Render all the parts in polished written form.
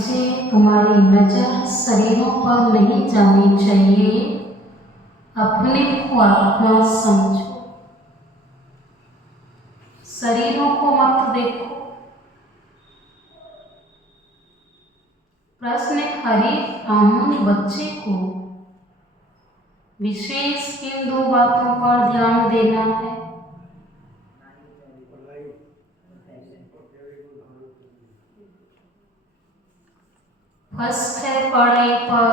बच्चे, तुम्हारी नज़र शरीरों पर नहीं जानी चाहिए, अपने को आत्मा समझो। शरीरों को मत देखो। प्रश्न: हर एक ब्राह्मण बच्चे को विशेष किन दो बातों पर ध्यान देना है? फर्स्ट है पढ़ाई पर,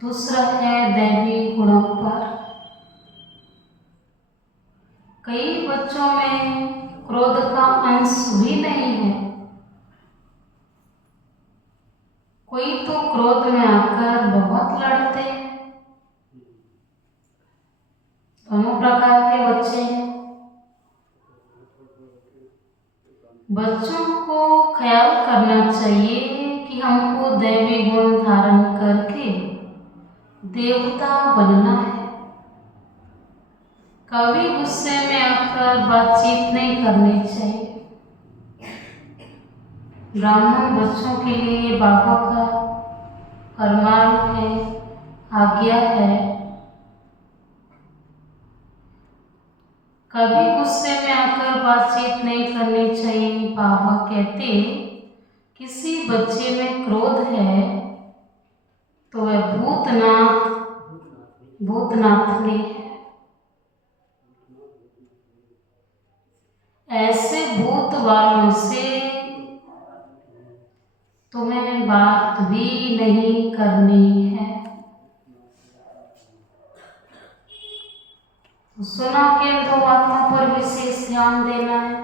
दूसरा है दैवी गुणों पर। कई बच्चों में क्रोध का अंश भी नहीं है। कोई तो क्रोध में आकर बहुत लड़ते हैं। दोनों प्रकार के बच्चे हैं। बच्चों को ख्याल करना चाहिए कि हमको दैवी गुण धारण करके देवता बनना है। कभी गुस्से में आकर बातचीत नहीं करनी चाहिए। ब्राह्मण बच्चों के लिए बाबा का फरमान है, आज्ञा है। कभी गुस्से में आकर बातचीत नहीं करनी चाहिए। बाबा कहते, किसी बच्चे में क्रोध है तो वह भूतनाथनी है। ऐसे भूत वालों से तुम्हें बात भी नहीं करनी है। तो सुना के दो बातों पर विशेष ध्यान देना है,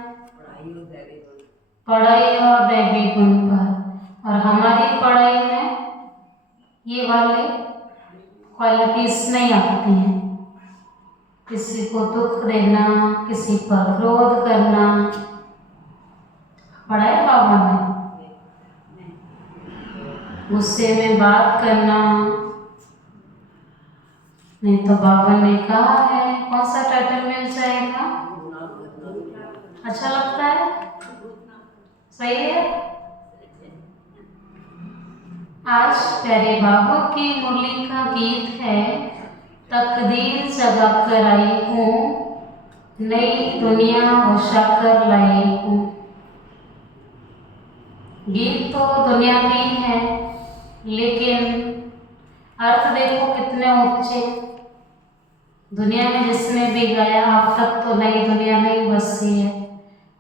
पढ़ाई और दैवी गुण पर। और हमारी पढ़ाई में ये वाले क्वालिटीज नहीं आती हैं। किसी को दुख देना, किसी पर क्रोध करना, पढ़ाई बाबा ने। गुस्से में बात करना नहीं तो बाबा ने कहा है। कौन सा टाइटल मिल जाएगा? अच्छा लगता है? सही है। आज प्यारे बाबा की मुरली का गीत है, तकदीर जगा कर आई हूँ, नई दुनिया बसा कर लाई हूँ। गीत तो दुनियावी है, लेकिन अर्थ देखो कितने ऊंचे। दुनिया में जिसने भी गाया अब तक तो नई दुनिया नहीं बसी है,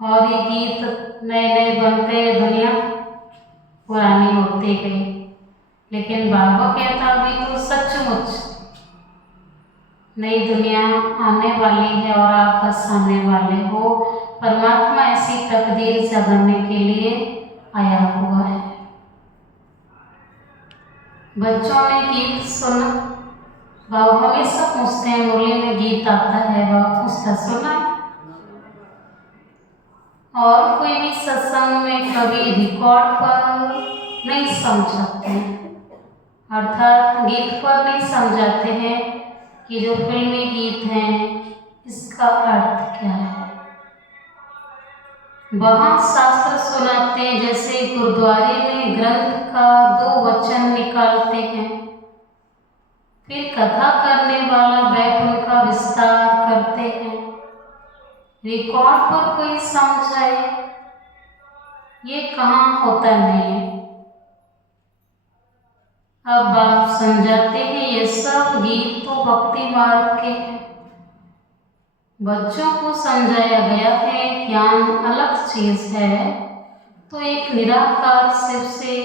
और ये गीत नए नए बनते दुनिया पुरानी होती गई। लेकिन बाबा कहता अभी तो सचमुच नई दुनिया आने वाली है और आप बस आने वाले हो। परमात्मा ऐसी तकदीर जगाने के लिए आया हुआ है। बच्चों ने गीत सुना। बाबा हमेशा पूछते हैं, मुरली में गीत आता है, बाबा पूछता सुना। और कोई भी सत्संग में कभी रिकॉर्ड पर नहीं समझाते हैं, अर्थात गीत पर नहीं समझाते हैं कि जो फिल्मी गीत हैं इसका अर्थ क्या है। वहाँ शास्त्र सुनाते हैं, जैसे गुरुद्वारे में ग्रंथ का 2 वचन निकालते हैं, फिर कथा करने वाला बैठ उनका विस्तार करते हैं। रिकॉर्ड पर कोई समझाए, ये कहाँ होता नहीं है। अब आप समझाते हैं ये सब गीत तो भक्ति मार्ग के हैं। बच्चों को समझाया गया है ज्ञान अलग चीज है, तो एक निराकार शिव से,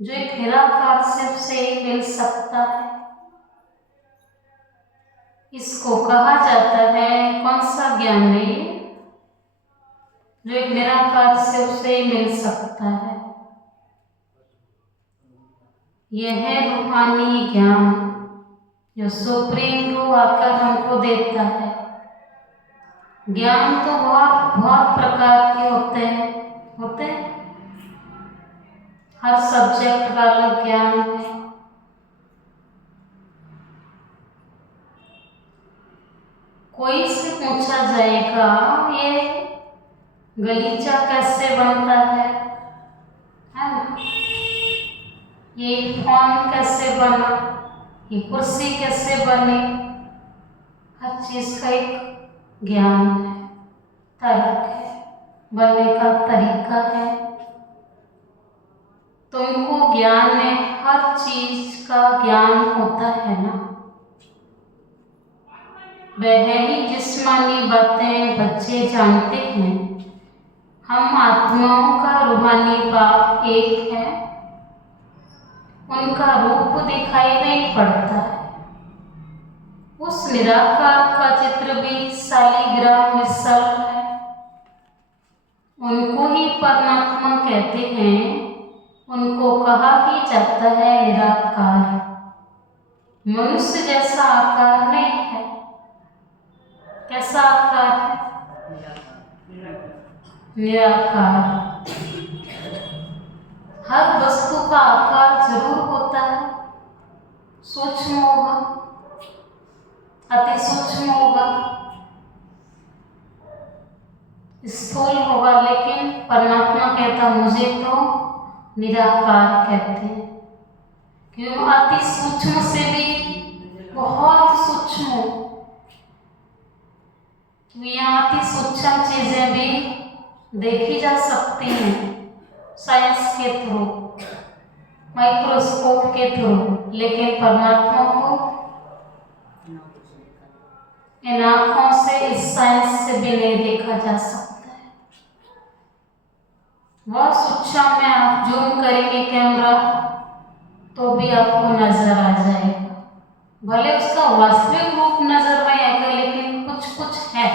जो एक निराकार शिव से मिल सकता है, इसको कहा जाता है कौन सा ज्ञान नहीं, जो एक निराकार शिव से मिल सकता है। यह है रूहानी ज्ञान जो सुप्रीम को आकर हमको देता है। ज्ञान तो बहुत प्रकार के होते हैं। हर सब्जेक्ट का अलग ज्ञान है। कोई से पूछा जाएगा ये गलीचा कैसे बनता है ना? ये फोन कैसे बना, ये कुर्सी कैसे बनी, हर चीज का एक ज्ञान है, तर्क है, बनने का तरीका है। तुमको ज्ञान में हर चीज का ज्ञान होता है ना। वह ही जिस्मानी बातें बच्चे जानते हैं, हम आत्माओं का रूहानी बाप एक है, उनका रूप दिखाई नहीं पड़ता है। उस निराकार का चित्र भी शालिग्राम मिसल है, उनको ही परमात्मा कहते हैं, उनको कहा ही जाता है निराकार। मनुष्य जैसा आकार नहीं है। कैसा आकार है? निराकार। हर वस्तु का आकार जरूर होता है, सूक्ष्म होगा, अति सूक्ष्म होगा, स्थूल होगा, लेकिन परमात्मा कहता मुझे तो निराकार कहते हैं। क्यों? अति सूक्ष्म से भी बहुत सूक्ष्म हो। यहाँ अति सूक्ष्म चीजें भी देखी जा सकती हैं साइंस के थ्रू, माइक्रोस्कोप के थ्रू, लेकिन परमात्मा को इन आंखों से, इस साइंस से भी नहीं देखा जा सकता है। वह सूक्ष्म में आप जूम करेंगे कैमरा तो भी आपको नजर आ जाएगा, भले उसका वास्तविक रूप नजर नहीं आएगा, लेकिन कुछ कुछ है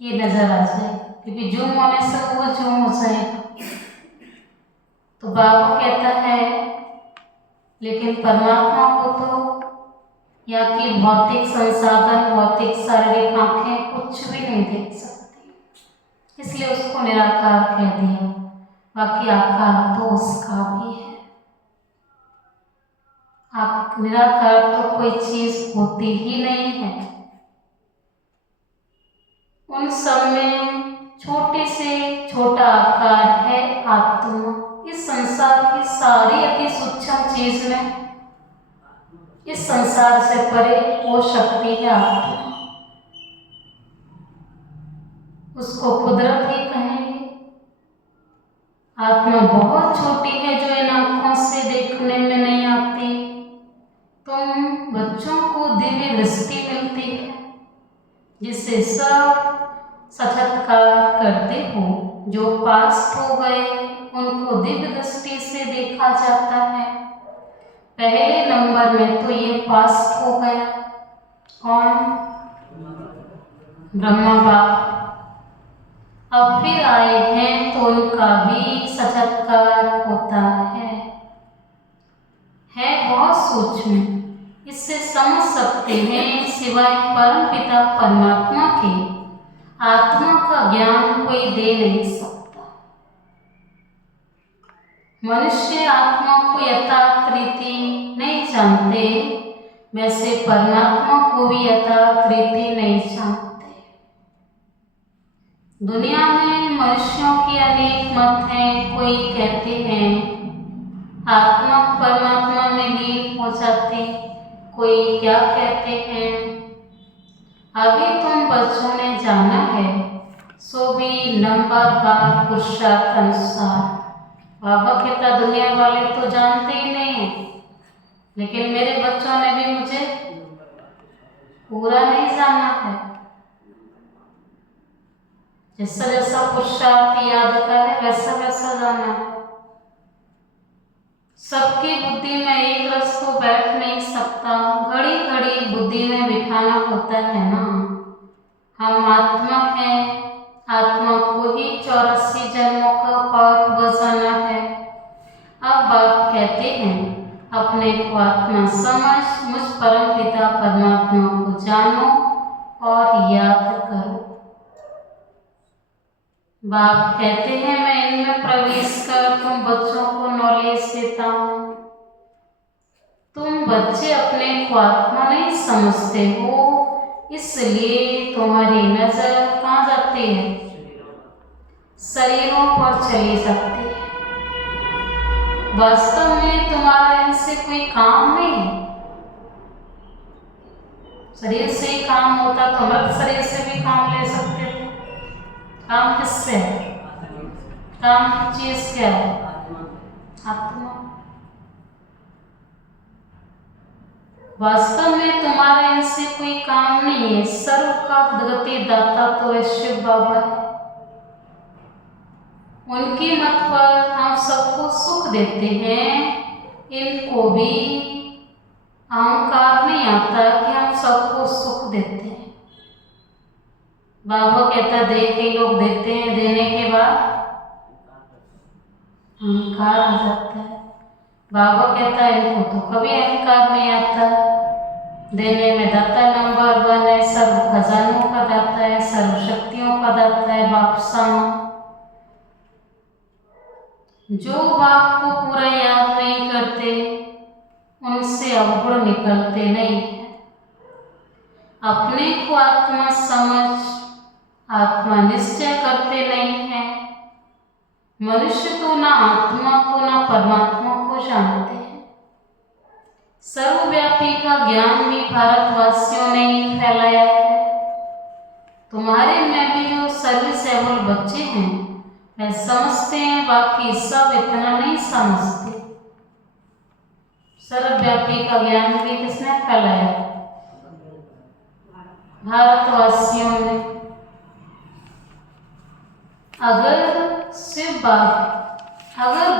ये नजर आ जाएगा, क्योंकि जूम होने से वो जूम हो जाएगा। तो बाबा कहता है, लेकिन परमात्मा को तो यहाँ की भौतिक संसाधन, भौतिक शारीरिक आंखें कुछ भी नहीं देख सकती, इसलिए उसको निराकार कह दिया। बाकी आकार तो उसका भी है। आप निराकार तो कोई चीज होती ही नहीं है। उन सब में छोटे से छोटा आकार है आत्मा। इस संसार की सारी अति सूक्ष्म चीज में, इस संसार से परे वो शक्ति है आत्मा। उसको कुदरत ही कहेंगे। आत्मा बहुत छोटी है जो इन आंखों से देखने में नहीं आती। तुम बच्चों को दिव्य दृष्टि मिलती है, जिससे सब साक्षात्कार करते हो। जो पास्ट हो गए उनको दिव्य दृष्टि से देखा जाता है। पहले नंबर में तो ये पास्ट हो गया। कौन? ब्रह्मा बाप। अब फिर आए हैं तो उनका भी साक्षात्कार होता है बहुत सूक्ष्म। इससे समझ सकते हैं सिवाय परम पिता परमात्मा के आत्मा का ज्ञान कोई दे नहीं सकता। मनुष्य आत्मा को यथार्थ रीति नहीं जानते, वैसे परमात्मा को भी यथार्थ रीति नहीं जानते। दुनिया में मनुष्यों के अनेक मत हैं। कोई कहते हैं आत्मा परमात्मा में लीन हो जाती, कोई क्या कहते हैं अभी तुम बच्चों ने जाना है, सो भी नंबर बार पुरुषार्थ अनुसार। बाबा कहता दुनिया वाले तो जानते ही नहीं है, लेकिन मेरे बच्चों ने भी मुझे पूरा नहीं जाना है। जैसा जैसा पुरुषार्थ याद का है वैसा वैसा जाना है। सबकी बुद्धि में एक रस तो बैठ नहीं सकता, घड़ी घड़ी बुद्धि में बिठाना होता है ना। हम आत्मा हैं, आत्मा को ही 84 जन्मों का पार बजाना है। अब बाप कहते हैं अपने को आत्मा समझ, मुझ परम पिता परमात्मा को जानो और याद करो। बाप कहते हैं मैं इनमें प्रवेश कर तुम बच्चों को नॉलेज देता हूँ। तुम बच्चे अपने को आत्मा नहीं समझते हो, इसलिए तुम्हारी नजर कहाँ जाती है? शरीरों पर चली जाती है। वास्तव में तुम्हारा इनसे कोई काम नहीं है। शरीर से ही काम होता तो मृत शरीर से भी काम ले सकते थे। काम किससे है? काम की चीज क्या है? आत्मा। वास्तव में तुम्हारा इनसे कोई काम नहीं है। सर्व का गति दाता तो शिव बाबा है। उनके मत पर हम सबको सुख देते हैं। इनको भी अहंकार नहीं आता कि हम सबको सुख देते हैं। बाबा कहता दे के लोग देते हैं, देने के बाद अहंकार आ जाता है। बाबा कहता है इनको तो कभी अहंकार नहीं आता। देने में दाता नंबर 1 है, सर्व खजानों का दाता है, सर्व शक्तियों का दाता है बाप सामा। जो बाप को पूरा याद नहीं करते उनसे अवगुण निकलते नहीं है। अपने को आत्मा समझ आत्मा निश्चय करते नहीं है। मनुष्य तो ना आत्मा को ना परमात्मा को जानते हैं। सर्वव्यापी का ज्ञान भी भारतवासियों ने ही फैलाया है। तुम्हारे में भी जो सर्विसेबल बच्चे हैं वे समझते हैं, बाकी सब इतना नहीं समझते। सर्वव्यापी का ज्ञान भी किसने फैलाया? भारतवासियों ने। अगर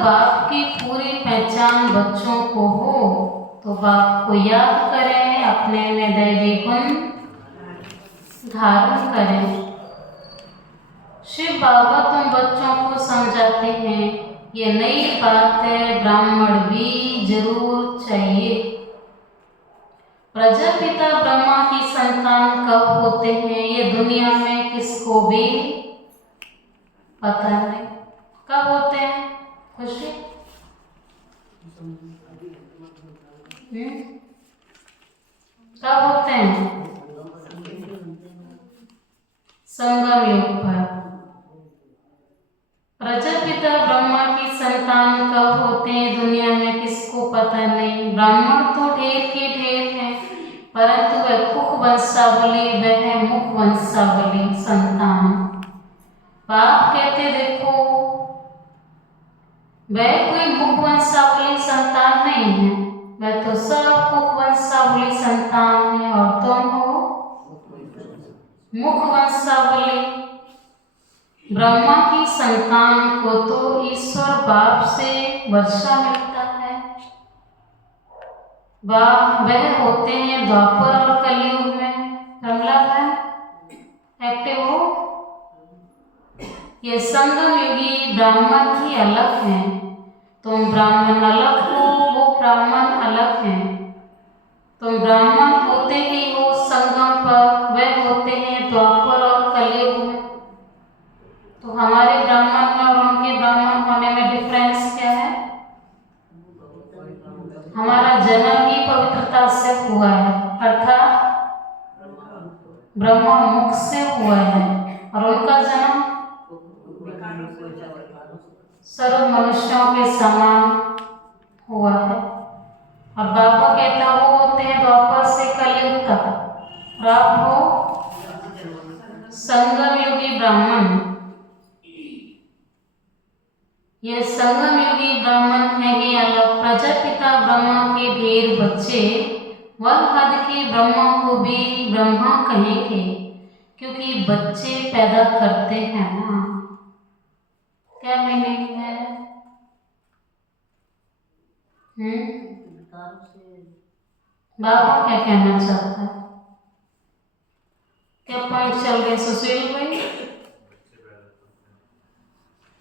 बाप की पूरी पहचान बच्चों को हो तो बाप को याद करें, अपने में दैवी गुण धारण करें। शिव बाबा तुम बच्चों को समझाते हैं ये नई बात है, ब्राह्मण भी जरूर चाहिए। प्रजापिता ब्रह्मा की संतान कब होते हैं ये दुनिया में किसको भी पता नहीं। कब होते हैं? खुशी कब होते हैं? संगम युग पर। प्रजापिता ब्रह्मा की संतान कब होते हैं दुनिया में किसको पता नहीं। ब्राह्मण तो ढेर के ढेर हैं, परंतु वह कुख वंशावली, वह मुख वंशावली संतान। बाप कहते देखो वह कोई मुख वंशावली संतान नहीं है, वह तो सब कुख वंशावली संतान है और तुम हो मुख वंशावली। ब्रह्मा की संतान को तो ईश्वर बाप से वर्षा मिलता है। वह होते हैं द्वापर और कलयुग में। कमला है एक्टिव हो। ये संगम युगी ब्राह्मण ही अलग हैं। तुम ब्राह्मण अलग हो, वो ब्राह्मण अलग हैं। तुम ब्राह्मण होते ही हो संगम पर, वह होते हैं द्वापर और कलयुग में। तो हमारे ब्राह्मण में और उनके ब्राह्मण होने में डिफरेंस क्या है? हमारा जन्म ही पवित्रता से हुआ है, अर्थात ब्रह्मा मुख से हुआ है, और उनका जन्म सर्व मनुष्यों के समान हुआ है। और बाबा कहता वो होते हैं द्वापर से कलयुग तक, और आप हो संगम युगी ब्राह्मण। ये संगम युगी ब्राह्मण है ये अलग। प्रजापिता ब्रह्मा के ढेर बच्चे वह हद के ब्रह्मा को भी ब्रह्मा कहेंगे, क्योंकि बच्चे पैदा करते हैं ना। क्या मीनिंग है? बाबा क्या कहना चाहता है? क्या पॉइंट चल रहे सुशील भाई?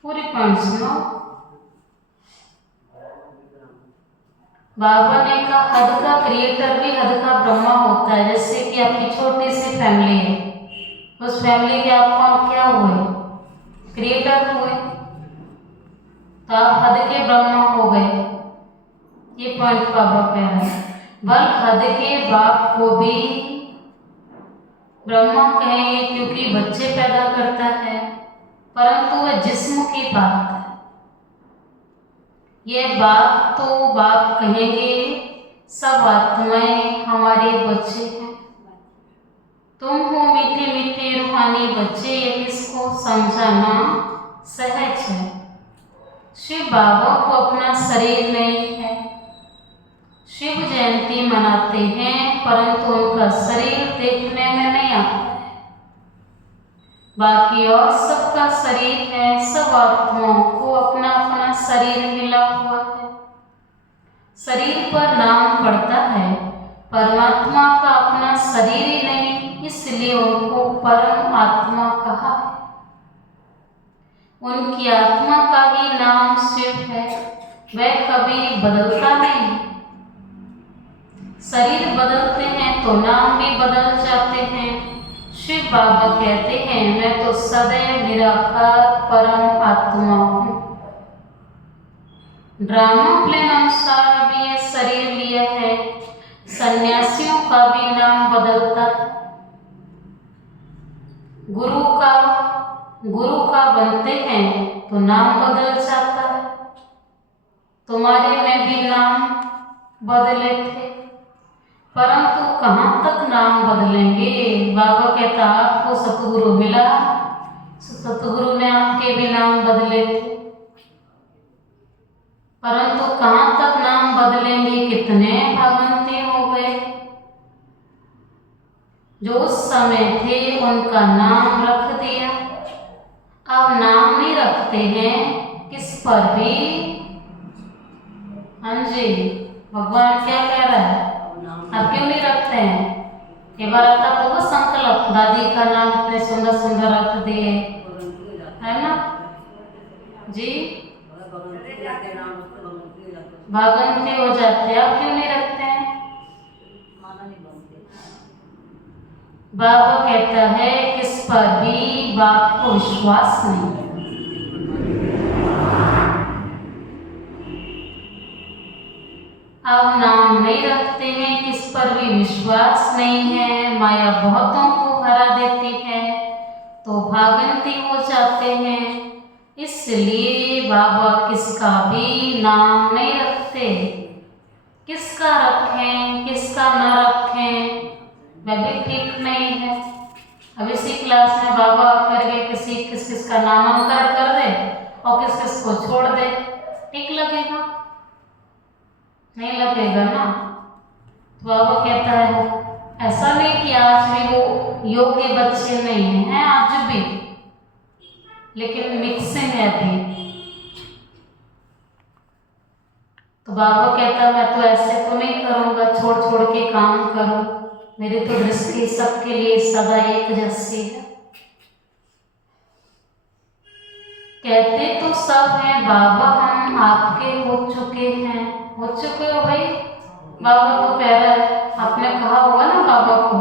पूरी पॉइंट सुनो। बाबा ने कहा हद का क्रिएटर भी हद का ब्रह्मा होता है। जैसे कि आपकी छोटी सी फैमिली है, उस फैमिली के आप क्या हुए? क्रिएटर हुए, तो आप हद के ब्रह्मा हो गए। ये पॉइंट बाबा कह रहे हैं। बल हद के बाप को भी ब्रह्मा कहेंगे क्योंकि बच्चे पैदा करता है, परंतु वह जिस्म की बात है। ये बात तो बाप कहेंगे, सब आत्माएं हमारे बच्चे हैं। तुम हो मीठे मीठे रूहानी बच्चे, ये किसको समझाना सहज है। शिव बाबा को अपना शरीर नहीं है। शिव जयंती मनाते हैं परंतु उनका शरीर देखने में नहीं आता है। बाकी और सबका शरीर है। सब आत्माओं को अपना अपना शरीर मिला हुआ है। शरीर पर नाम पड़ता है, परमात्मा का अपना शरीर ही नहीं, इसलिए उनको परम आत्मा कहा है। उनकी आत्मा का ही नाम शिव है। वह कभी बदलता नहीं। शरीर बदलते हैं तो नाम भी बदल जाते हैं। शिव बाबा कहते हैं, मैं तो सदैव निराकार परम आत्मा हूँ। ड्रामा प्लान अनुसार भी ये शरीर लिया है। सन्यासियों का भी नाम बदलता है। गुरु का बनते हैं तो नाम बदल जाता है। तुम्हारे में भी नाम बदले थे, परंतु कहाँ तक नाम बदलेंगे। बाबा कहता, आपको सतगुरु मिला, सतगुरु ने आपके भी नाम बदले थे, परंतु कहाँ तक नाम बदलेंगे। कितने भागंती हो गए जो उस समय थे, उनका नाम रख दिया। अब नाम नहीं रखते हैं किस पर भी। हाँ जी, भगवान क्या कह रहा है, अब क्यों नहीं रखते हैं। एक बार आता तो वो संकल्प, दादी का नाम इतने सुंदर सुंदर रख दिए, है ना जी, भागंती हो जाते हैं। अब क्यों नहीं रखते हैं। बाबा कहता है, किस पर भी बाप को विश्वास नहीं। अब नाम नहीं रखते हैं, किस पर भी विश्वास नहीं है। माया बहुतों को हरा देती है तो भागंती हो जाते हैं। इसलिए बाबा किसका भी नाम नहीं रखते। किसका रखें किसका न रखें वह भी ठीक नहीं है। अब इसी क्लास में बाबा करके किस किस का नामांकन कर दे और किस किस को छोड़ दे, ठीक लगेगा? नहीं लगेगा ना। तो बाबा कहता है, ऐसा नहीं कि आज भी वो योग्य बच्चे नहीं हैं, आज भी, लेकिन मिक्सिंग है अभी। तो बाबा कहता, मैं तो ऐसे तो नहीं करूँगा, छोड़ छोड़ के काम करूँ। मेरी तो दृष्टि सबके लिए सदा एक जैसी है। कहते तो सब हैं बाबा, हम आपके हो चुके हैं। हो चुके हो भाई, बाबा को कह रहा है, आपने कहा होगा ना बाबा को।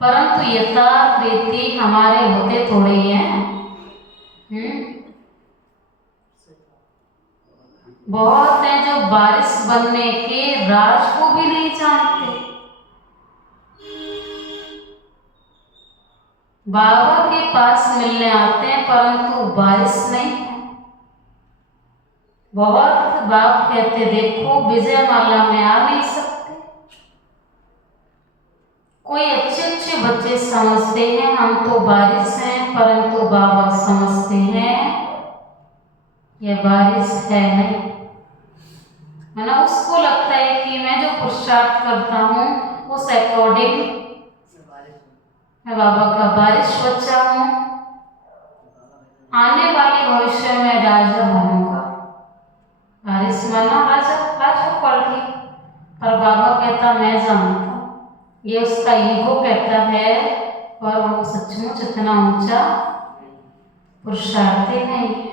परंतु यथार्थ रीति हमारे होते थोड़े ही हैं। बहुत हैं जो बारिश बनने के राज को भी नहीं जानते। बाबा के पास मिलने आते हैं परंतु बारिश नहीं है। बहुत बाप कहते, देखो विजयमाला में आ नहीं सकते। कोई अच्छे अच्छे बच्चे समझते हैं हम तो बारिश हैं, परंतु बाबा समझते हैं यह बारिश है नहीं। है ना, उसको लगता है कि मैं जो पुरुषार्थ करता हूँ उस अकॉर्डिंग मैं बाबा का बारिश बच्चा हूँ, आने वाले भविष्य में राजा बनूंगा। बारिश माना राजा, राजा क्वालिटी। पर बाबा कहता, मैं जानता हूँ, ये उसका ईगो कहता है, पर वो सचमुच इतना ऊंचा पुरुषार्थी नहीं है।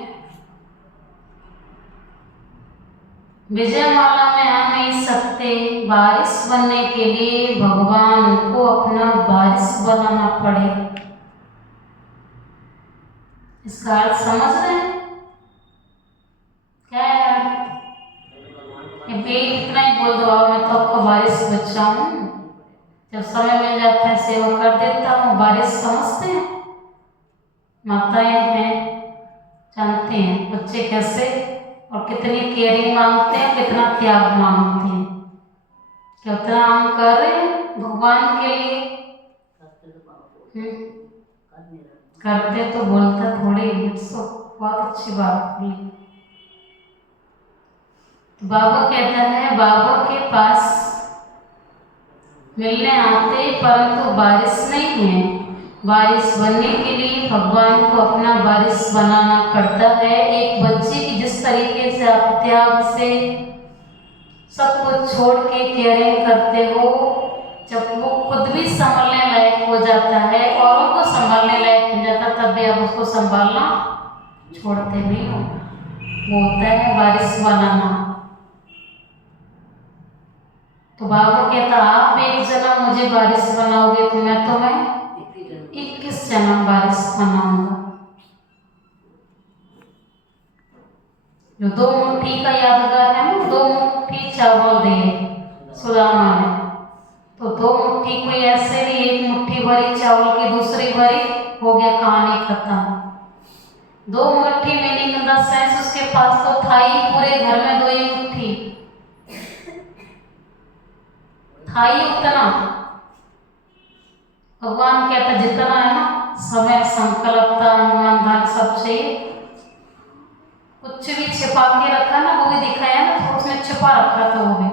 विजयमाला में आ नहीं सकते। बारिश बनने के लिए भगवान को अपना बारिश बनाना पड़े। इसका अर्थ समझ रहे हैं क्या है? इतना ही बोल दो, मैं तो आपका बारिश बच्चा हूँ, जब समय मिल जाता है सेवा कर देता हूँ। बारिश समझते हैं, माताएं हैं, जानते हैं बच्चे कैसे और कितनी केयरिंग मांगते हैं, कितना त्याग मांगते हैं। क्या उतना हम कर रहे हैं भगवान के लिए? करते तो बोलता थोड़ी। बहुत अच्छी बात बोली। बाबा कहता है, बाबा के पास मिलने आते परंतु बारिश नहीं है। बारिश बनने के लिए भगवान को अपना बारिश बनाना पड़ता है। एक बच्चे की जिस तरीके से आप त्याग से सब कुछ छोड़ के केयरिंग करते हो, जब वो खुद भी संभलने लायक हो जाता है, औरों को संभालने लायक हो जाता, तब भी आप उसको संभालना छोड़ते नहीं हो। वो होता है बारिश बनाना। तो बाबा कहता, आप एक जन्म मुझे बारिश बनाओगे तो मैं तुम्हें 21 जन्म बारिश बनाऊंगा। जो 2 मुट्ठी का यादगार है ना, 2 मुट्ठी चावल दिए सुदामा ने, तो 2 मुट्ठी कोई ऐसे नहीं, 1 मुट्ठी भरी चावल की, दूसरी भरी, हो गया, कहानी खत्म। 2 मुट्ठी मीनिंग इन द सेंस उसके पास तो था ही, पूरे घर में 2 ही मुट्ठी था ही उतना। भगवान कहता जितना है ना, समय, संकल्पता, अनुमान, धन सब चाहिए। कुछ भी छिपा के रखा ना, वो भी दिखाया ना, तो उसने छिपा रखा था, वो भी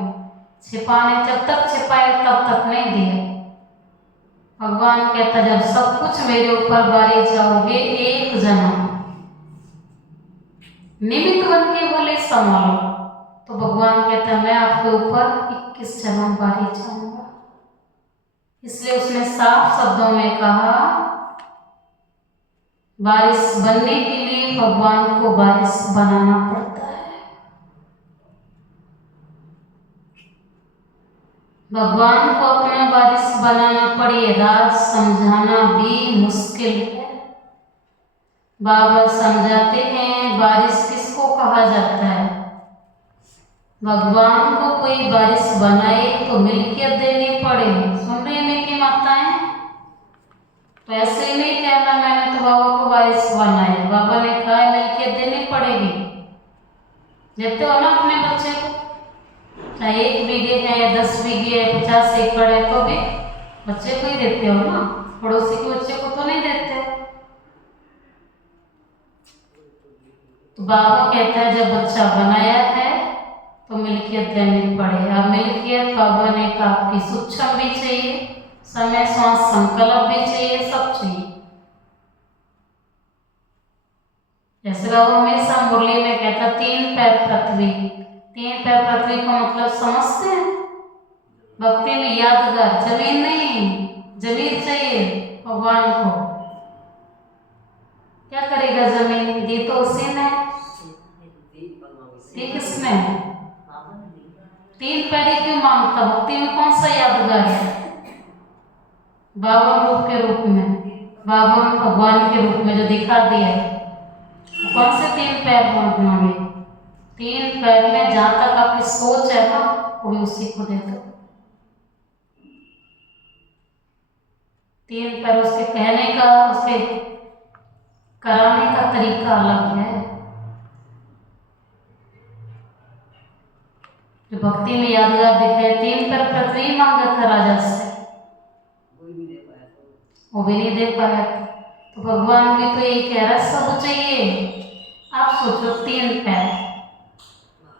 छिपाने, जब तक छिपाए तब तक नहीं दिया। भगवान कहता जब सब कुछ मेरे ऊपर बारी जाओगे, एक जन्म निमित्त बन के बोले संभालो, तो भगवान कहता मैं आपके ऊपर 21 जन्म बारी जाऊंगा। इसलिए उसने साफ शब्दों में कहा, बारिश बनने के लिए भगवान को बारिश बनाना पड़ता है। भगवान को अपना बारिश बनाना पड़े, राज समझाना भी मुश्किल है। बाबा समझाते हैं बारिश किसको कहा जाता है। भगवान को कोई बारिश बनाए तो मिल्कियत देनी पड़े। सुन रही हैं कि माताएं? तो ऐसे ही नहीं कहना मैंने तो बाबा को बारिश बनाई, बाबा ने कहा मिल्कियत देनी पड़ेगी। देते हो ना अपने बच्चे को, चाहे 1 बीघे है, 10 बीघे है, 50 एकड़ है, तो भी बच्चे को ही देते हो ना, पड़ोसी के बच्चे को तो नहीं देते हो। तो बाबा कहता है जब बच्चा बनाया है तो मिल्कियत देनी पड़े। अब मिल्कियत बाबा ने कहा आपकी सूक्ष्म भी चाहिए, समय, श्वास, संकल्प भी चाहिए, सब चाहिए। जैसे बाबा हमेशा मुरली में कहता 3 पैर पृथ्वी। 3 पैर पृथ्वी का मतलब समझते हैं? भक्ति में यादगार, जमीन नहीं, जमीन चाहिए भगवान को। क्या करेगा जमीन? दी तो उसी ने, दी किसने? 3 पैर क्यों मांगता? भक्ति में कौन सा यादगार है? बाबा रूप के रूप में, बाबा भगवान के रूप में जो दिखा दिया, कौन से 3 पैर मांगे? 3 पैर में जहां तक आपकी सोच है ना, वो भी उसी को दे दो। 3 पैर उसके कहने का, उसके कराने का तरीका अलग है। जो भक्ति में यादगार दिखे, 3 पैर पृथ्वी मांगा था राजा से, वो भी नहीं दे पाया। तो भगवान भी तो यही कह रहा है सब चाहिए। आप सोचो 3 पैर,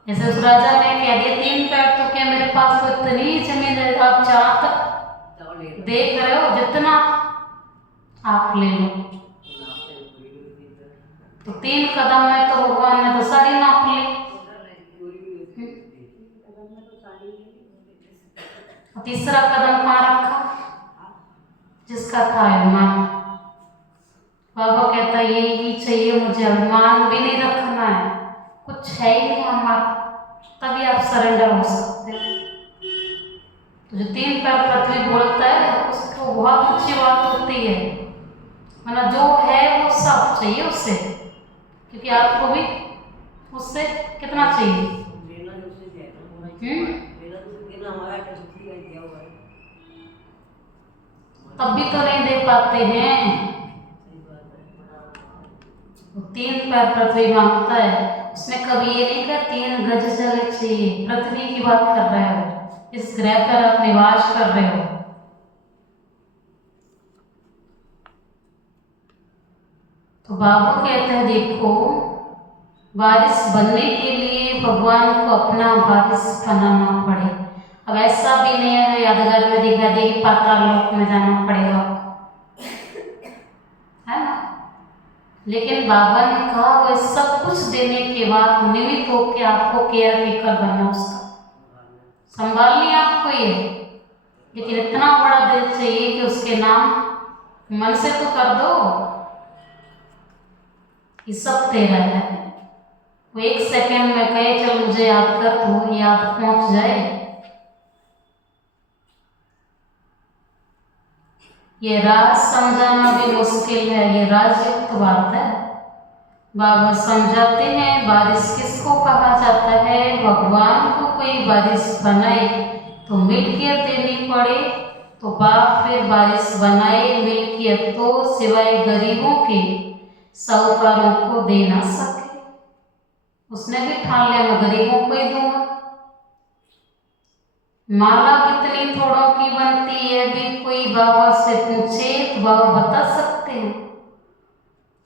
जैसे उस राजा ने कह दिया 3 पैर, तो क्या मेरे पास तो इतनी जमीन है, आप जहां तक देख रहे हो जितना आप ले लो। तो 3 कदम में तो भगवान ने तो सारी नाप ली। तीसरा कदम कहाँ रखा? जिसका था अभिमान। बाबा कहता यही चाहिए मुझे, अभिमान भी नहीं रखना है, कुछ है ही नहीं हमारा, तभी आप सरेंडर हो सकते हैं। तो जो 3 पैर पृथ्वी बोलता है उसको बहुत अच्छी बात होती है, मतलब जो है वो सब चाहिए उससे, क्योंकि आपको भी उससे कितना चाहिए? तब भी तो नहीं दे पाते हैं। 3 पैर पृथ्वी मांगता है, उसने कभी ये नहीं कहा 3 गज जगह चाहिए। पृथ्वी की बात कर रहे हो, इस ग्रह पर आप निवास कर रहे हो। तो बाबू कहते हैं देखो, वारिस बनने के लिए भगवान को अपना वारिस बनाना पड़े। अब ऐसा भी नहीं है यादगार में दिखा दे कि पाताल लोक में जाना पड़ेगा, है ना। लेकिन बाबा ने कहा वो सब कुछ देने के बाद निमित्त होकर आपको केयर टेकर बनना, उसका संभालनी आपको ये। लेकिन इतना बड़ा दिल चाहिए कि उसके नाम मन से तो कर दो कि सब तेरा है। वो 1 सेकंड में कहे चल मुझे याद कर, तो याद पहुंच जाए। ये राज समझाना भी मुश्किल है, ये राजयुक्त बात है। बाबा समझाते हैं वारिस किसको कहा जाता है। भगवान को कोई वारिस बनाए तो मिल्कियत देनी पड़े, तो बाप फिर वारिस बनाए मिल्कियत तो सिवाय गरीबों के साहूकारों को दे ना सके। उसने भी ठान लिया मैं गरीबों को ही दूंगा। माला कितनी थोड़ों की बनती है, भी कोई बाबा से पूछे तो बाबा बता सकते हैं।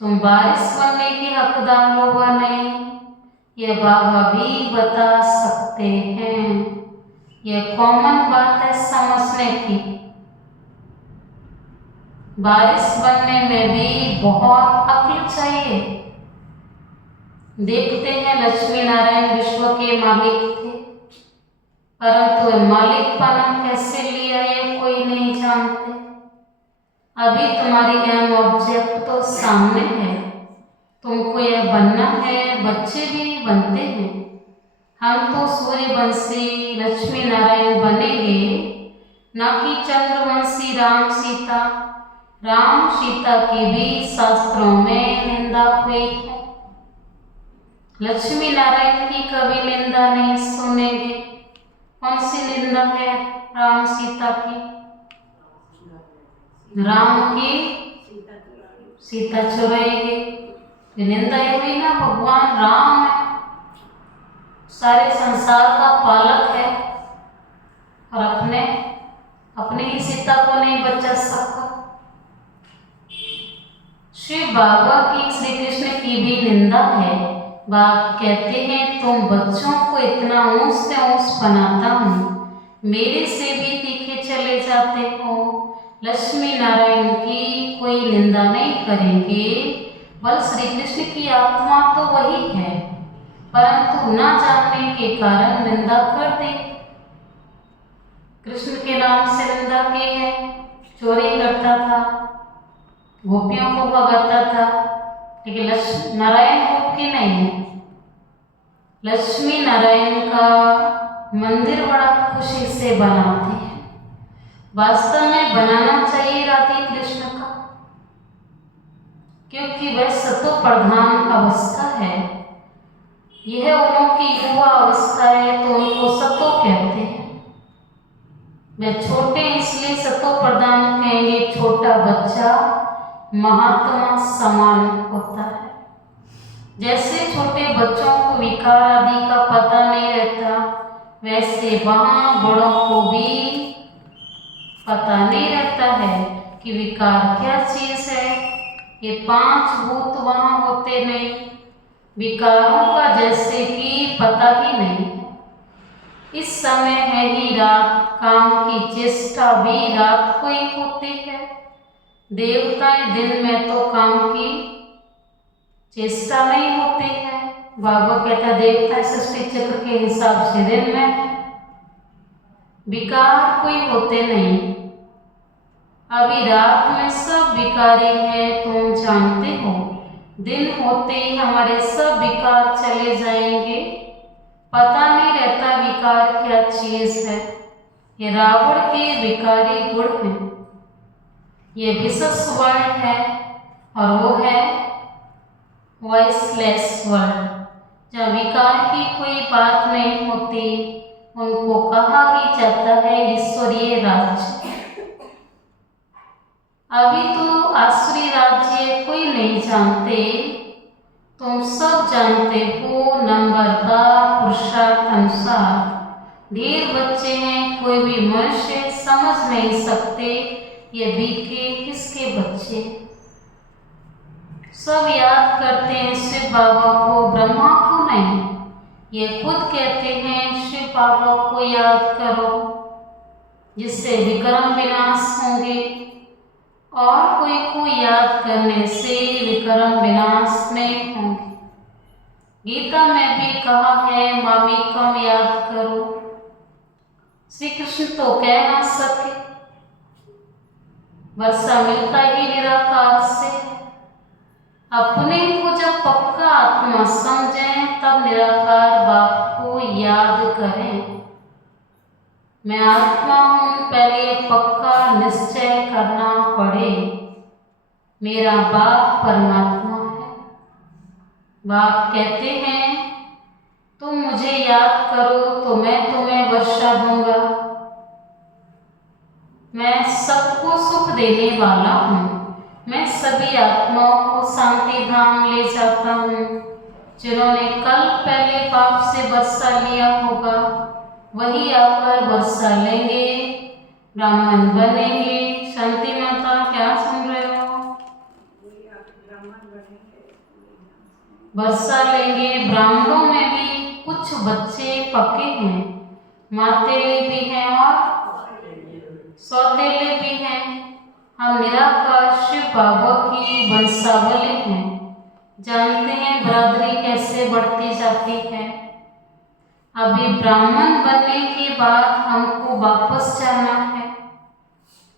तुम वारिस बनने के हकदार हो व नहीं, ये बाबा भी बता सकते हैं। यह कॉमन बात है समझने की। वारिस बनने में भी बहुत अक्ल चाहिए। देखते हैं लक्ष्मी नारायण विश्व के मालिक थे, परंतु मालिकपना कैसे लिया ये कोई नहीं जानते। अभी तुम्हारी एम ऑब्जेक्ट तो सामने है, तुमको यह बनना है, बच्चे भी बनते हैं। हम तो सूर्यवंशी लक्ष्मी नारायण बनेंगे, ना कि चंद्रवंशी राम सीता। राम सीता की भी शास्त्रों में निंदा हुई है, लक्ष्मी नारायण की कभी निंदा नहीं सुनेंगे। कौन सी निंदा है राम सीता की? राम की सीता चुराएंगे, निंदा ही हुई ना। भगवान राम है, सारे संसार का पालक है, और अपने ही सीता को नहीं बचा सकता। श्री बाबा की श्री कृष्ण की भी निंदा है। बाप कहते हैं तुम बच्चों को इतना ऊंच से ऊंच बनाता हूँ, मेरे से भी तीखे चले जाते हो। लक्ष्मी नारायण की कोई निंदा नहीं करेंगे, बल श्री कृष्ण की आत्मा तो वही है, परंतु न जानने के कारण निंदा कर दे। कृष्ण के नाम से निंदा की है, चोरी करता था, गोपियों को भगाता था, लेकिन लक्ष्मी नारायण गोप की नहीं है। लक्ष्मी नारायण का मंदिर बड़ा खुशी से बनाते हैं। वास्तव में बनाना चाहिए राधे कृष्ण का, क्योंकि वह सतो प्रधान अवस्था है। यह उनकी युवा अवस्था है तो उनको सतो कहते हैं। वे छोटे इसलिए सतो प्रधान कहेंगे, छोटा बच्चा महात्मा समान होता है। जैसे छोटे बच्चों को विकार आदि का पता नहीं रहता, वैसे वहाँ बड़ों को भी पता नहीं रहता है कि विकार क्या चीज़ है। ये 5 भूत वहाँ होते नहीं, विकारों का जैसे कि पता ही नहीं। इस समय है ही रात, काम की चेष्टा भी रात को ही होती है। देवताएं दिन में तो काम की चेष्टा नहीं होती है। बाबा कहता देवता सृष्टि चक्र के हिसाब से दिन में विकार कोई होते नहीं। अभी रात में सब विकारी है, तुम जानते हो। दिन होते ही हमारे सब विकार चले जाएंगे, पता नहीं रहता विकार क्या चीज है। ये रावण के विकारी गुण हैं। ये विशेष वर्ड है और वो है वॉइसलेस वर्ड, जहाँ विकार की कोई बात नहीं होती, उनको कहा ही जाता है ईश्वरीय राज्य। अभी तो आसुरी राज्य कोई नहीं जानते, तुम सब जानते हो नंबरदार पुरुषार्थ अनुसार ढेर बच्चे हैं, कोई भी मनुष्य समझ नहीं सकते ये बीके किसके बच्चे। सब याद करते हैं शिव बाबा को, ब्रह्मा को नहीं। ये खुद कहते हैं शिव बाबा को याद करो जिससे विक्रम विनाश होंगे, और कोई को याद करने से विक्रम विनाश नहीं होंगे। गीता में भी कहा है मामी कम याद करो। श्री कृष्ण तो कह ना सके, वर्षा मिलता ही निराकार से। अपने को जब पक्का आत्मा समझें तब निराकार बाप को याद करें। मैं आत्मा हूँ, पहले पक्का निश्चय करना पड़े। मेरा बाप परमात्मा है। बाप कहते हैं तुम मुझे याद करो तो मैं तुम्हें वर्षा दूंगा। मैं सबको सुख देने वाला हूँ। मैं सभी आत्माओं को शांति धाम ले जाता हूँ। जिन्होंने कल पहले बाप से वर्षा लिया होगा वही आकर वर्षा लेंगे, ब्राह्मण बनेंगे। शांति माता क्या सुन रहे हो? वर्षा लेंगे। ब्राह्मणों में भी कुछ बच्चे पक्के हैं, मातेले भी हैं और सौतेले भी हैं। हम निराकार शिव बाबा की वंशावली हैं। जानते हैं बरादरी कैसे बढ़ती जाती है। अभी ब्राह्मण बनने के बाद हमको वापस जाना है।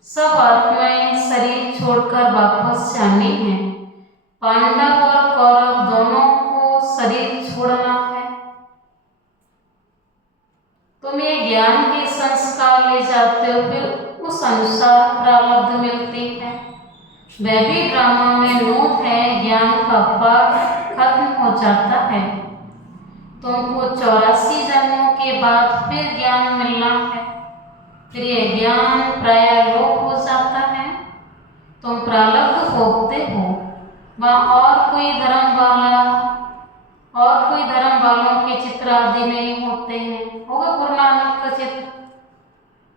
सब आत्माएं शरीर छोड़कर वापस जानी है। पांडव और कौरव दोनों को शरीर छोड़ना है। तुम ये ज्ञान के संस्कार ले जाते हो, फिर उस अनुसार प्रारब्ध मिलती है। वह भी ड्रामा में नोट है, ज्ञान का पाठ खत्म हो जाता है। तुमको 84 जन्मों के बाद फिर ज्ञान मिलना है। फिर यह ज्ञान प्राय लोप हो जाता है। तुम प्रारब्ध भोगते हो। वहाँ और कोई धर्म वालों के चित्र आदि नहीं होते हैं। होगा गुरु नानक का चित्र,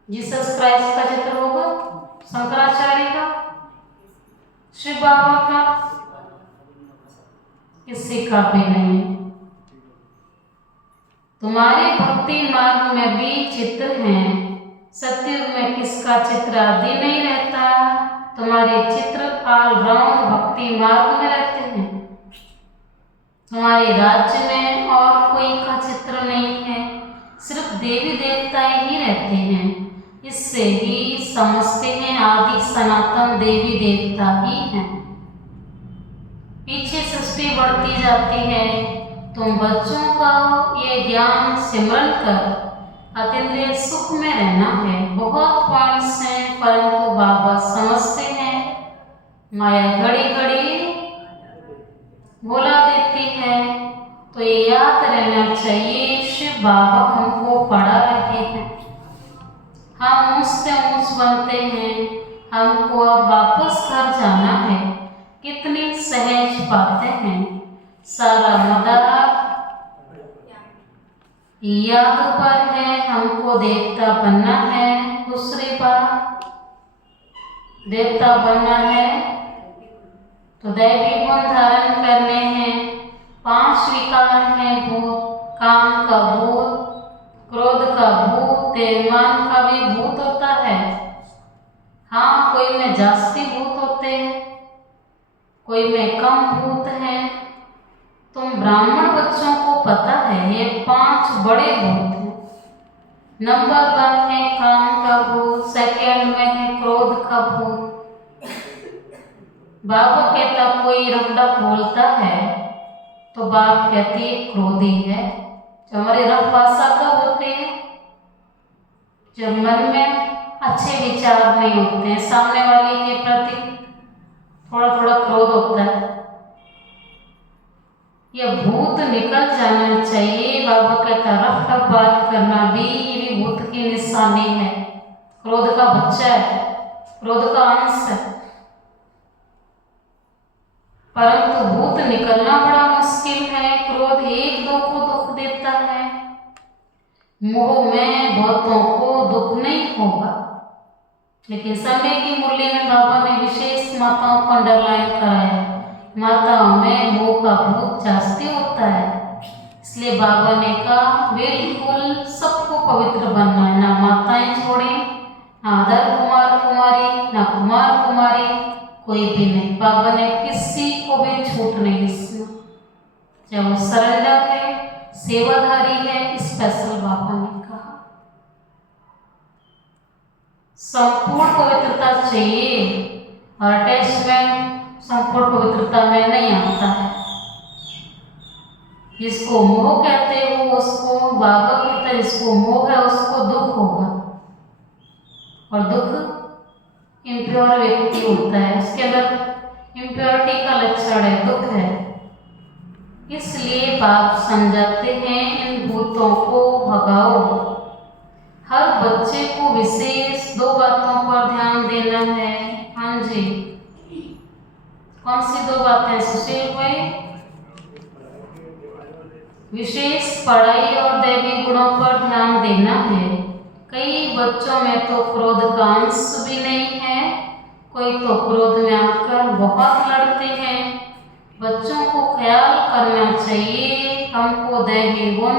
जीसस क्राइस्ट का चित्र होगा, शंकराचार्य का, शिव बाबा का, किसी का भी नहीं। तुम्हारे भक्ति मार्ग में भी चित्र हैं। सतयुग में किसका चित्र आदि नहीं रहता। तुम्हारे चित्र ऑलराउंड भक्ति मार्ग में रहते हैं। तुम्हारे राज्य में और कोई का चित्र नहीं है, सिर्फ देवी देवता ही रहते हैं। इससे ही समझते हैं आदि सनातन देवी देवता ही हैं। पीछे सृष्टि बढ़ती जाती है। तुम बच्चों का ये ज्ञान सिमरन कर अतीन्द्रिय सुख में रहना है। बहुत पॉइंट्स हैं, परंतु बाबा समझते हैं माया घड़ी घड़ी भुला देती है। तो ये याद रहना चाहिए शिव बाबा हमको पढ़ा रहे हैं। हम ऊंचते ऊंच बनते हैं। हमको अब वापस घर जाना है। कितनी सहज बातें हैं। सारा मदार याद पर है। हमको देवता बनना है। दूसरी बात, देवता बनना है तो दैवी गुण धारण करने हैं। 5 विकार हैं भूत, काम का भूत, क्रोध का भूत, देवमान का भी भूत होता है। हाँ, कोई में जास्ती भूत होते हैं, कोई में कम भूत हैं। तुम ब्राह्मण बच्चों को पता है ये 5 बड़े भूत हैं। नंबर 1 है काम का भूत, सेकंड में है क्रोध का भूत। बाबा कहता कोई रफडफ बोलता है तो बाप कहती है क्रोधी है। जो हमारे रफ भाषा कब होते हैं? जब मन में अच्छे विचार नहीं होते हैं, सामने वाले के प्रति थोड़ा थोड़ा क्रोध होता है। यह भूत निकल जाना चाहिए। बाबा कहता रफ बात करना भी ये भी भूत की निशानी है। क्रोध का बच्चा है, क्रोध का अंश है। परंतु भूत निकलना बड़ा मुश्किल है। क्रोध एक दो को दुख देता है, मोह में बहुतों को दुख नहीं होगा। लेकिन समय की मूल्य में बाबा ने विशेष माताओं को अंडरलाइन कराया। माताओं में मोह का भूत जास्ती होता है, इसलिए बाबा ने कहा बिल्कुल सबको पवित्र बनना है, ना माताएं छोड़ें, ना अदर कुमार कुमारी, ना कुमार कुमारी, कोई भी नहीं। बाबा ने किसी को भी छूट नहीं इसमें, चाहे वो सरेंडर है, सेवाधारी है, स्पेशल बाबा ने कहा। संपूर्ण पवित्रता चाहिए और अटैचमेंट संपूर्ण पवित्रता में नहीं आता है। जिसको मोह कहते हो उसको बाबा कहता है, जिसको मोह है उसको दुख होगा, और दुख इम्प्योर व्यक्ति होता है, उसके अंदर इम्प्योरिटी का लक्षण है, दुख है। इसलिए बाप समझाते हैं इन भूतों को भगाओ। हर बच्चे को विशेष दो बातों पर ध्यान देना है। हाँ जी, कौन सी दो बातें सुशील भाई? विशेष पढ़ाई और दैवी गुणों पर ध्यान देना है। कई बच्चों में तो क्रोध का अंश भी नहीं है, कोई तो क्रोध में आकर बहुत लड़ते हैं। बच्चों को ख्याल करना चाहिए हमको दैवी गुण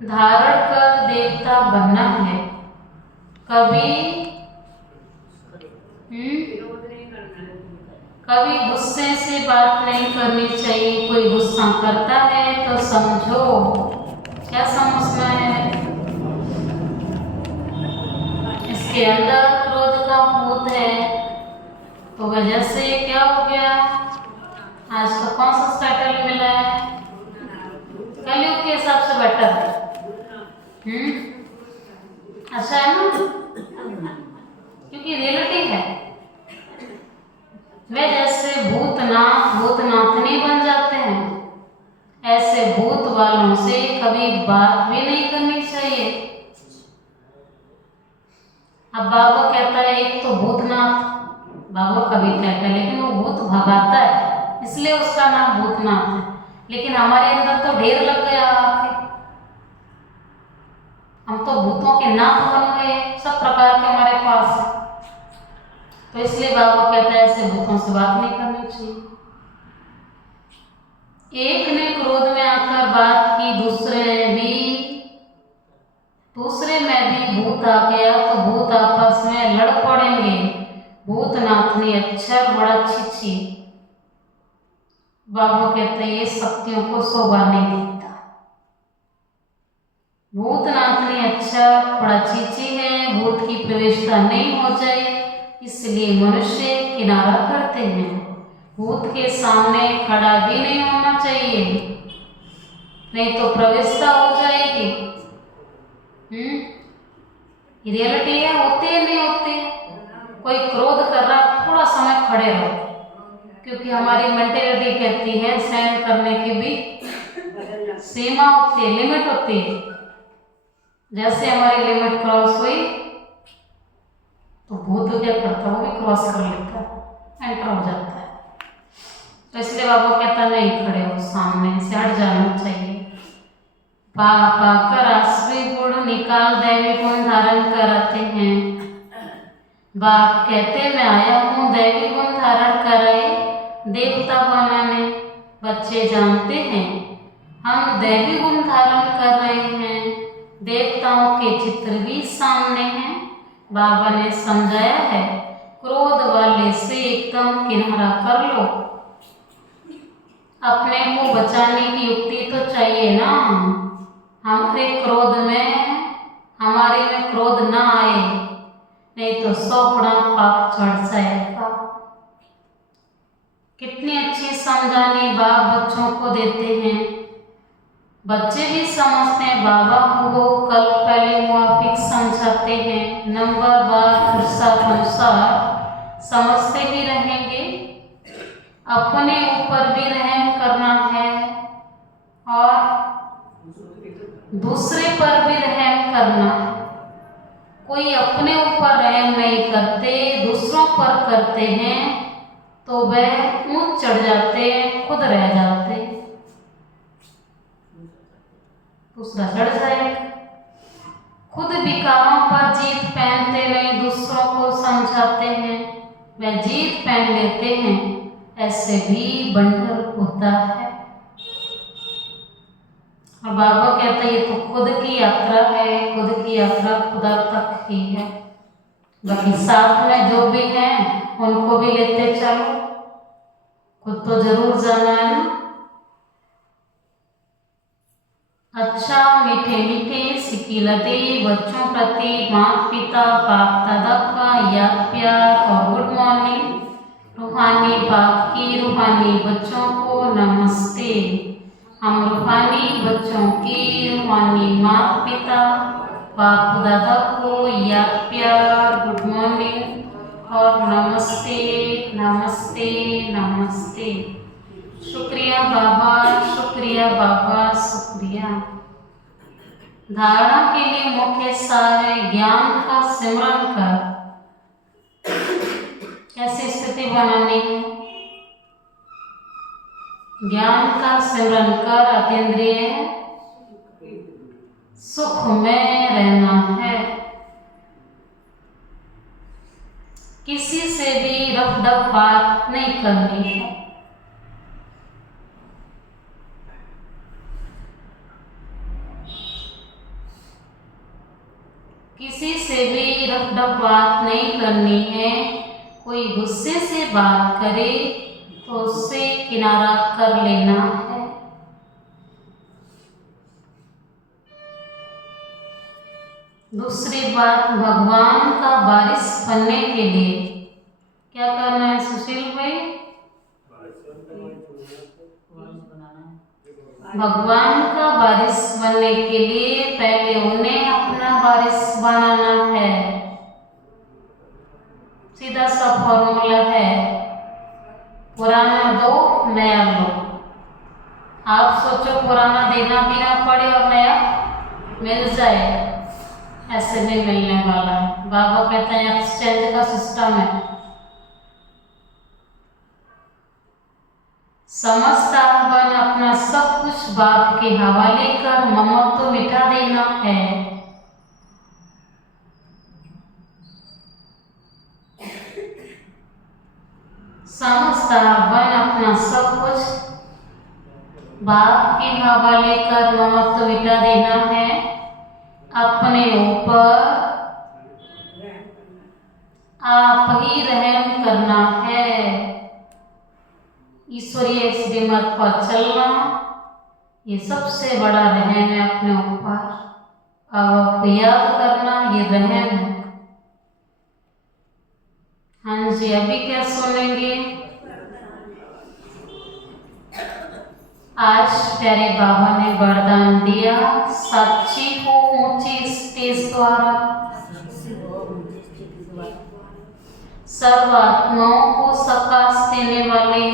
धारण कर देवता बनना है। कभी गुस्से से बात नहीं करनी चाहिए। कोई गुस्सा करता है तो समझो, क्या समझना है, इसके अंदर क्रोध का भूत है। तो वजह से क्या हो गया, आज तो कौन सा टाइटल मिला है, कलयुग के हिसाब से बेटर है। अच्छा है ना, क्योंकि रियलिटी है। वे जैसे भूतनाथ नहीं बन जाते हैं, ऐसे भूत वालों से कभी बात भी नहीं करनी चाहिए। अब बाबा कहता है एक तो भूतनाथ, बाबा का भी कहता है, लेकिन वो भूत भगाता है इसलिए उसका नाम भूतनाथ है। लेकिन हमारे अंदर तो ढेर लग गया आके, हम तो भूतों के नाथ बन गए, सब प्रकार के हमारे पास है। तो इसलिए बाबा कहता है ऐसे भूतों से बात नहीं करनी चाहिए। एक ने क्रोध में आकर बात की, दूसरे में भी भूत आ गया तो भूत आपस में लड़ पड़ेंगे। भूतनाथ ने अक्षर बड़ा छी। बाबा कहते हैं ये शक्तियों को शोभा नहीं देता। भूतनाथ ने अक्षर बड़ा छी है, भूत की प्रवेशता नहीं हो जाए, इसलिए मनुष्य किनारा करते हैं। भूत के सामने खड़ा भी नहीं होना चाहिए, नहीं तो प्रवेशता हो जाएगी। रियलिटी है, होते हैं नहीं होते। कोई क्रोध कर रहा, थोड़ा समय खड़े रहो, क्योंकि हमारी मेंटेलिटी कहती है सहन करने की भी सीमा होती है, लिमिट होती है। जैसे हमारी लिमिट क्रॉस हुई तो भूत क्या करता है, वो भी क्रॉस कर लेता है, एंटर हो जाता है। तो इसलिए बाबा कहता नहीं खड़े हो, सामने से हट जाना चाहिए। पाकर आश्री गुण निकाल दैवी गुण धारण कराते हैं। बाप कहते मैं आया हूँ दैवी गुण धारण कराए देवता बनाने। बच्चे जानते हैं हम दैवी गुण धारण कर रहे हैं, देवताओं के चित्र भी सामने हैं। बाबा ने समझाया है क्रोध वाले से एकदम किनारा कर लो। अपने को बचाने की युक्ति तो चाहिए ना, हमारे में क्रोध ना आए, नहीं तो 100 गुना पाप चढ़ जाएगा। कितनी अच्छी समझानी बाप बच्चों को देते हैं, बच्चे भी समझते हैं। बाबा को कल पहले मुआफिक समझाते हैं, नंबर बार अनुसार समझते भी रहेंगे। अपने ऊपर भी रहम करना है और दूसरे पर भी रहम करना है। कोई अपने ऊपर रहम नहीं करते, दूसरों पर करते हैं, तो वह ऊंच चढ़ जाते, खुद रह जाते, दूसरा चढ़ जाएगा। खुद विकारों पर जीत पहनते नहीं, दूसरों को समझाते हैं, वह जीत पहन लेते हैं, ऐसे भी बंडल होता है। और बाबा कहता है ये तो खुद की यात्रा है, खुद की यात्रा खुदा तक ही है। बाकी साथ में जो भी हैं उनको भी लेते चलो, खुद तो जरूर जाना है ना। अच्छा मीठे मीठे सिकिलते बच्चों प्रति माता पिता बाप दादा का याद प्यार और गुड मॉर्निंग। रूहानी बाप की रूहानी बच्चों को नमस्ते। हम रूहानी बच्चों की रूहानी माता पिता बाप दादा को याद प्यार गुड मॉर्निंग और नमस्ते नमस्ते नमस्ते। शुक्रिया बाबा, शुक्रिया बाबा, शुक्रिया। धारणा के लिए मुख्य सार है ज्ञान का सिमरन कर। कैसी स्थिति बनानी है? ज्ञान का सिमरन कर अतीन्द्रिय सुख में रहना है। किसी से भी रफ डफ बात नहीं करनी है। किसी से भी रफ डफ बात नहीं करनी है। कोई गुस्से से बात करे तो उससे किनारा कर लेना है। दूसरी बात, भगवान का वारिस बनने के लिए क्या करना है सुशील भाई? भगवान का वारिस बनने के लिए पहले उन्हें अपना वारिस बनाना है। सीधा सा फॉर्मूला है, पुराना दो नया लो। आप सोचो पुराना देना भी ना पड़े और नया मिल जाए, ऐसे नहीं मिलने वाला है। बाबा कहते हैं एक्सचेंज का सिस्टम है। समझदार बन अपना सब कुछ बाप के हवाले कर ममत्व तो मिटा देना है। समझदार बन अपना सब कुछ बाप के हवाले कर ममत्व तो मिटा देना है। अपने ऊपर आप ही रहम करना है। ईश्वरीय श्रीमत पर चलना ये सबसे बड़ा रहम है अपने ऊपर। अब आपको याद करना ये रहम है। हाँ जी, अभी क्या सुनेंगे? आज प्यारे बाबा ने वरदान दिया, साक्षी हो ऊंची स्टेज द्वारा सर्व आत्माओं को सकाश देने वाले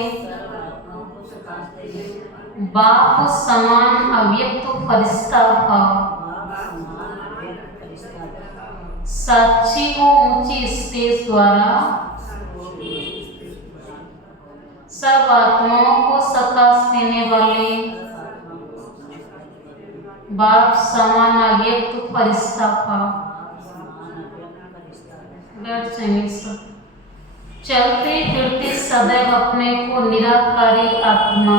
बाप समान अव्यक्त फरिश्ता भाव। साक्षी हो ऊंची स्टेज द्वारा सब आत्माओं को सकाश देने वाले बाप समान अव्यक्त फरिश्ता भाव। बैठ जाएंगे सब। चलते फिरते सदैव अपने को निराकारी आत्मा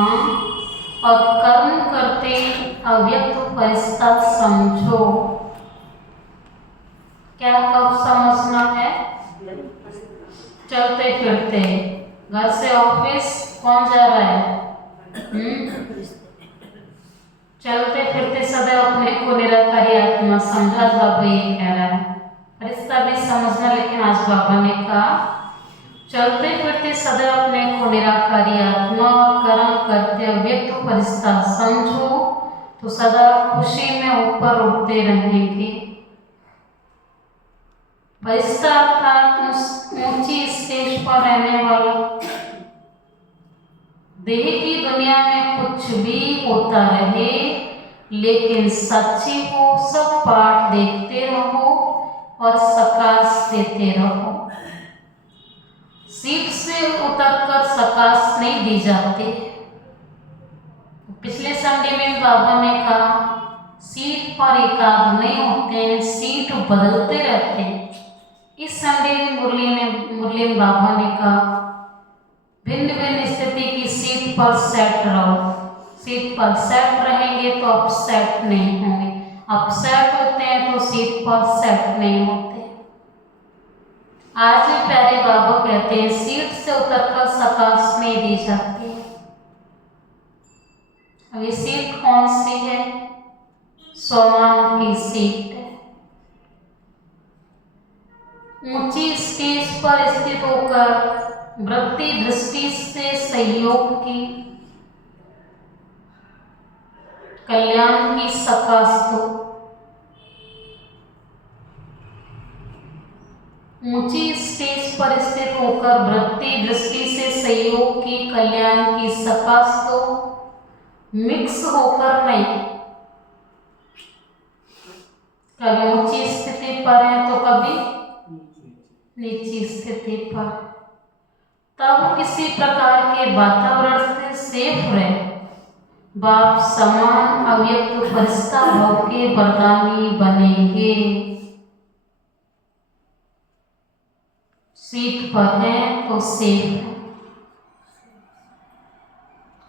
और कर्म करते अव्यक्त फरिश्ता समझो। क्या कब समझना है? चलते फिरते, घर से ऑफिस कौन जा रहा है? चलते फिरते सदैव अपने को निराकारी आत्मा समझा। बाबा ये कह रहा है, फरिश्ता भी समझना, लेकिन आज बाबा ने कहा चलते फिरते सदैव अपने को निराकारी आत्मा और कर्म करते अव्यक्त फरिश्ता समझो, तो सदा खुशी में ऊपर उठते रहेंगे। फरिश्ता अर्थात ऊंची स्टेज पर रहने वाला। देह की दुनिया में कुछ भी होता रहे, लेकिन सच्ची हो, सब पाठ देखते रहो और सकाश देते रहो। सीट से उतरकर सकाश नहीं दी जाती। पिछले संडे में बाबा ने कहा सीट पर एकाग्र नहीं होते हैं, सीट बदलते रहते हैं। इस संडे मुरली में बाबा ने कहा भिन्न भिन्न स्थिति की सीट पर सेट रहो। सीट पर सेट रहेंगे तो अपसेट नहीं होंगे, अपसेट होते हैं तो सीट पर सेट नहीं होते। आज भी प्यारे बाबा कहते हैं सीट से उतरकर सकाश नहीं दी जाती है। अब ये सीट कौन सी है? सोमान की सीट है। ऊंची स्टेज पर स्थित होकर वृत्ति दृष्टि से सहयोग की, कल्याण की सकाश। ऊंची स्टेज पर स्थित होकर वृत्ति दृष्टि से सहयोग की, कल्याण की सकाश। मिक्स होकर नहीं, कभी ऊंची स्थिति पर है तो कभी नीची स्थिति पर। तब किसी प्रकार के वातावरण से सेफ रहे। बाप समान अव्यक्त फरिश्ता भाव के वरदानी बनेंगे। सीट पर है तो सेफ है।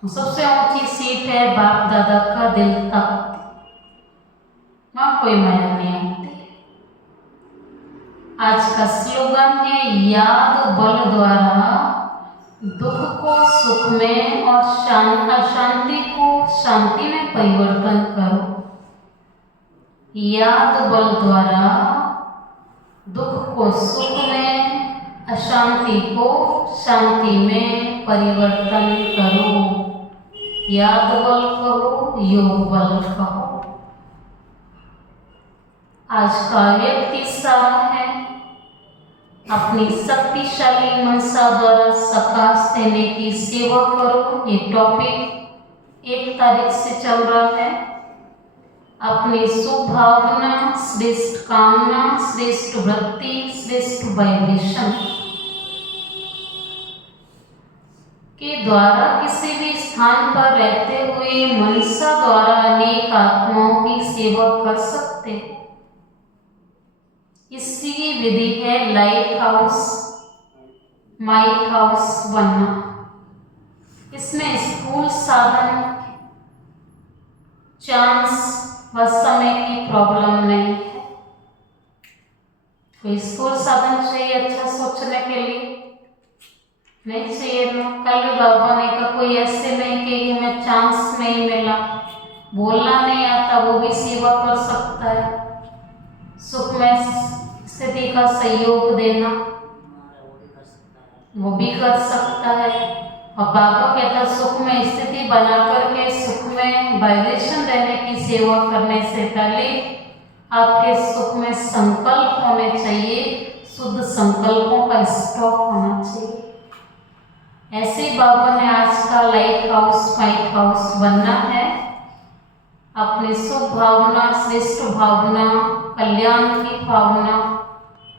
सबसे ऊंची सीट है बाप दादा का दिल तक, वहां कोई माया नहीं आती। आज का स्लोगन है याद बल द्वारा दुख को सुख में और अशांति को शांति में परिवर्तन करो। याद बल द्वारा दुख को सुख में, अशांति को शांति में परिवर्तन करो। याद बल कहो, योग बल कहो। आज का व्यक्ति सार है अपनी शक्तिशाली मनसा द्वारा सकाश देने की सेवा करो। ये टॉपिक 1 तारीख से चल रहा है। अपनी सुभावना, श्रेष्ठ कामना, श्रेष्ठ वृत्ति, श्रेष्ठ वाइब्रेशन के द्वारा किसी भी स्थान पर रहते हुए मनसा द्वारा अनेक आत्माओं की सेवा कर सकते हैं। इसकी विधि है लाइट हाउस, माइक हाउस बनना। इसमें स्थूल साधन, चांस व समय की प्रॉब्लम नहीं है। कोई स्थूल साधन चाहिए अच्छा सोचने के लिए? नहीं चाहिए ना। कल भी बाबा ने कहा कोई ऐसे नहीं कि हमें चांस नहीं मिला, बोलना नहीं आता, वो भी सेवा कर सकता है। सुख में स्थिति का सहयोग देना वो भी कर सकता है। और बाबा कहता सुख में स्थिति बना करके सुख में वाइब्रेशन रहने की सेवा करने से पहले आपके सुख में संकल्प होने चाहिए, शुद्ध संकल्पों का स्टॉक होना चाहिए। ऐसे ही बाबा ने आज का लाइट हाउस, माइक हाउस बनना है। अपनी शुभ भावना, श्रेष्ठ भावना, कल्याण की भावना,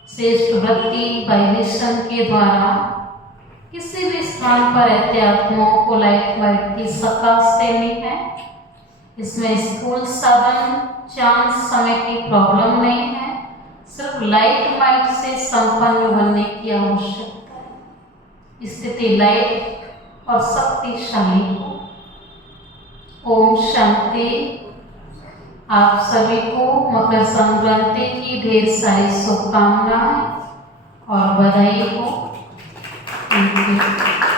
श्रेष्ठ वृत्ति, वाइब्रेशन के द्वारा किसी भी स्थान पर रहते आत्माओं को लाइट वाइट की सकाश देनी है। इसमें स्थूल साधन, चांस, समय की प्रॉब्लम नहीं है। सिर्फ लाइट वाइट से संपन्न बनने की आवश्यकता है। स्थिति लाइट और शक्तिशाली हो। ओम शांति। आप सभी को मकर संक्रांति की ढेर सारी शुभकामनाएं और बधाई हो। Thank you.